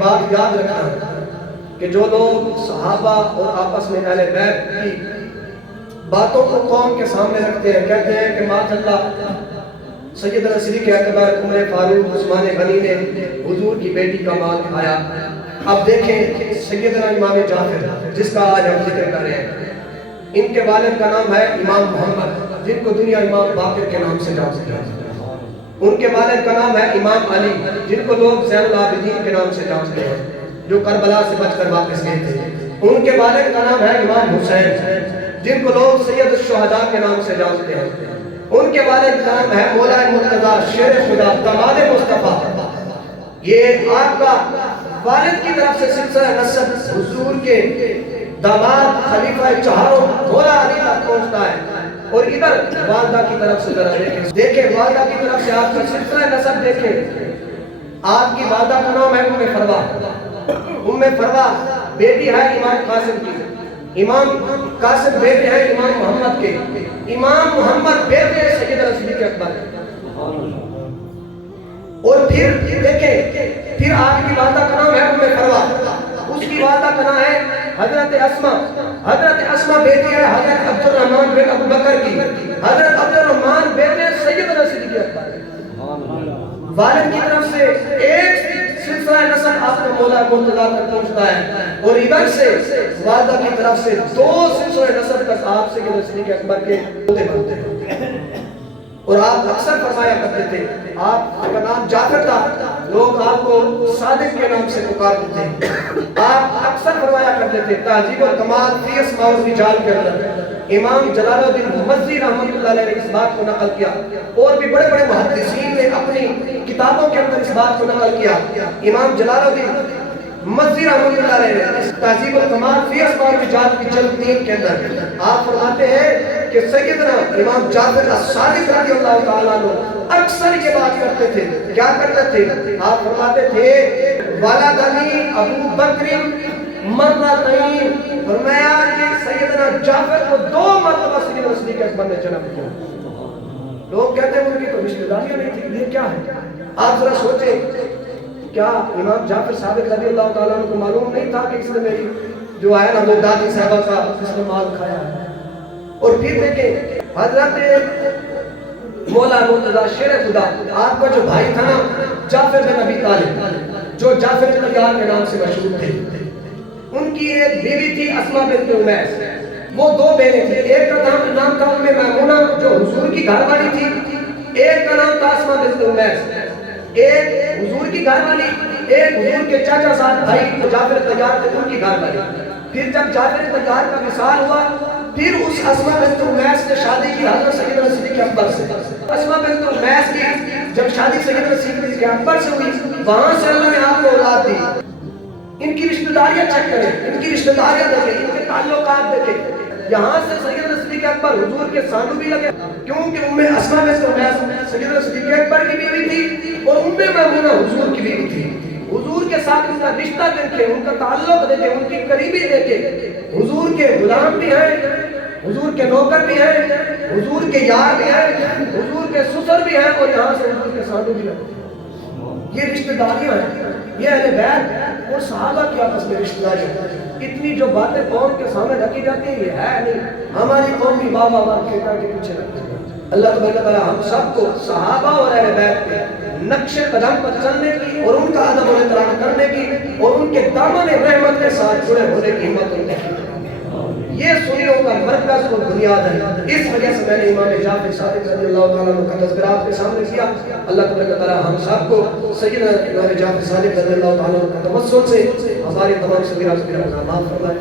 بات یاد رکھنا کہ جو لوگ صحابہ اور آپس میں اہل بیت کی باتوں کو قوم کے سامنے رکھتے ہیں، کہتے ہیں کہ ماذ اللہ سیدنا صدیق اکبر، عمر فاروق، عثمان غنی نے حضور کی بیٹی کا مال کھایا۔ اب دیکھیں سیدنا امام جعفر جس کا آج ہم ذکر کر رہے ہیں، ان کے والد کا نام ہے امام محمد، جن کو دنیا امام باقر کے نام سے جانتے ہیں۔ ان کے والد کا نام ہے امام علی، جن کو لوگ زین العابدین کے نام سے جانتے ہیں، جو کربلا سے بچ کر واپس گئے تھے۔ ان کے والد کا نام ہے امام حسین، جن کو لوگ سید الشہداء کے نام سے جانتے ہیں۔ ان کے والد کا نام ہے مولا مرتضی شیر خدا داماد مصطفیٰ۔ یہ آپ کا والد کی طرف سے سلسلہ نسب حضور کے داماد خلیفہ چہاروں مولا علی تک پہنچتا ہے۔ اور ادھر والدہ کی طرف سے ذرا دیکھیں والدہ کی طرف سے آپ کا سلسلہ نسب دیکھیں۔ آپ کی والدہ کا نام ہے ام فروا۔ ام فروا بیٹی ہے امام قاسم کی، امام قاسم بیٹے ہیں امام محمد کے، امام محمد بیٹے ہیں سیدنا صدیق اکبر۔ اور پھر دیکھیں پھر آپ کی والدہ کا نام ہے ام فروا، اس کی والدہ کا نام ہے حضرت اسماء۔ حضرت اسماء بیٹی ہے حضرت عبد الرحمن بن ابو بکر کی، حضرت عبد الرحمن بیٹے سیدنا صدیق اکبر۔ والد کی طرف سے ایک سلسلہ نسب آپ کو مولا مرتضیٰ تک پہنچتا ہے، اور ادھر سے والدہ کی طرف سے دو سلسلہ نسب تک آپ سیدنا صدیق اکبر کے پوتے بنتے ہیں۔ اور آپ اکثر فرمایا کرتے تھے، آپ کا نام جعفر تھا، لوگ آپ کو صادق کے نام سے پکارتے تھے۔ آپ اکثر فرمایا کرتے تھے تہذیب الکمال فی اسماء الرجال کے اندر امام جلال الدین مزی رحمۃ اللہ علیہ نے اس بات کو نقل کیا، اور بھی بڑے بڑے محدثین نے اپنی کتابوں کے اندر اس بات کو نقل کیا۔ امام جلال الدین مزی رحمۃ اللہ علیہ نے تہذیب الکمال فی اسماء الرجال کی جلد 3 کے اندر آپ فرماتے ہیں کہ سیدنا امام جعفر الصادق رضی اللہ تعالیٰ عنہ اکثر یہ بات کرتے تھے، کیا کرتے تھے؟ آپ فرماتے تھے ولدنی ابو بکر مرتين، فرمایا کہ سیدنا جعفر کو 2 مرتبہ سیدنا صدیق اکبر نے جنم دیا۔ لوگ کہتے ہیں ان کی تو رشتہ داریاں نہیں تھی، یہ کیا ہے؟ آپ ذرا سوچیں، کیا امام جعفر صادق رضی اللہ تعالیٰ عنہ کو معلوم نہیں تھا کہ اس نے میری جو ہے نا وہ دادی صاحبہ کا اس نے مال کھایا ہے؟ اور پھر دیکھیں حضرت مولا مرتضیٰ شیر خدا، آپ کا جو بھائی تھا نا جعفر بن ابی طالب، جو جعفر طیار کے نام سے مشہور تھے، ان کی ایک بیوی تھی اسماء بنت امیس۔ وہ 2 بہنیں تھیں، ایک کا نام تھا ام میمونہ جو حضور کی گھر والی تھی، ایک کا نام تھا اسماء بنت امیس۔ ایک حضور کی گھر والی، ایک حضور کے چاچا صاحب بھائی جعفر طیار تھے، ان کی گھر والی۔ پھر جب جعفر طیار کا وصال ہوا، پھر اس اسماء بنت امیس نے شادی کی حضرت سیدنا صدیق اکبر سے۔ اسماء بنت امیس کی جب شادی سیدنا صدیق اکبر سے ہوئی، وہاں سے اللہ نے آپ کو اولاد دی۔ ان کی رشتہ داریاں چیک کریں، ان کی رشتہ داریاں دیکھیں، ان کے تعلقات دیکھیں۔ یہاں سے سیدنا صدیق اکبر حضور کے سانو بھی لگے، کیونکہ ام اسماء بنت امیس سیدنا صدیق اکبر کی بیوی تھی، اور ام میمونہ حضور کی بیوی تھی۔ حضور کے ساتھ ان کا رشتہ دیکھیں، ان کا تعلق دیکھیں، ان کی قریبی دیکھیں۔ حضور کے غلام بھی ہیں، حضور کے نوکر بھی ہیں، حضور کے یار بھی ہیں، حضور کے سسر بھی ہیں، اور یہاں سے حضور کے ساتھ بھی لگتے ہیں۔ یہ رشتہ داریاں ہیں، یہ اہل بیت اور صحابہ کی آپس میں رشتہ داریاں۔ اتنی جو باتیں قوم کے سامنے رکھی جاتی ہیں یہ ہے نہیں، ہماری قوم بھی بابا کے پیچھے لگتی ہے۔ اللہ تبارک تعالیٰ ہم سب کو صحابہ اور اہل بیت کے نقش قدم پر چلنے کی اور ان کا ادب و احترام کرنے کی اور ان کے دامن رحمت کے ساتھ جڑے ہونے کی ہمت ان کی، یہ سنیوں کا مرکز اور بنیاد ہے۔ اس وجہ سے میں نے امام جعفر صادق رضی اللہ تعالیٰ عنہ کا تذکرہ آپ کے سامنے کیا۔ اللہ تبارک تعالیٰ ہم سب کو سیدنا امام جعفر صادق رضی اللہ تعالیٰ عنہ کا توسل سے ہماری تمام صغیرہ معاف فرمائے۔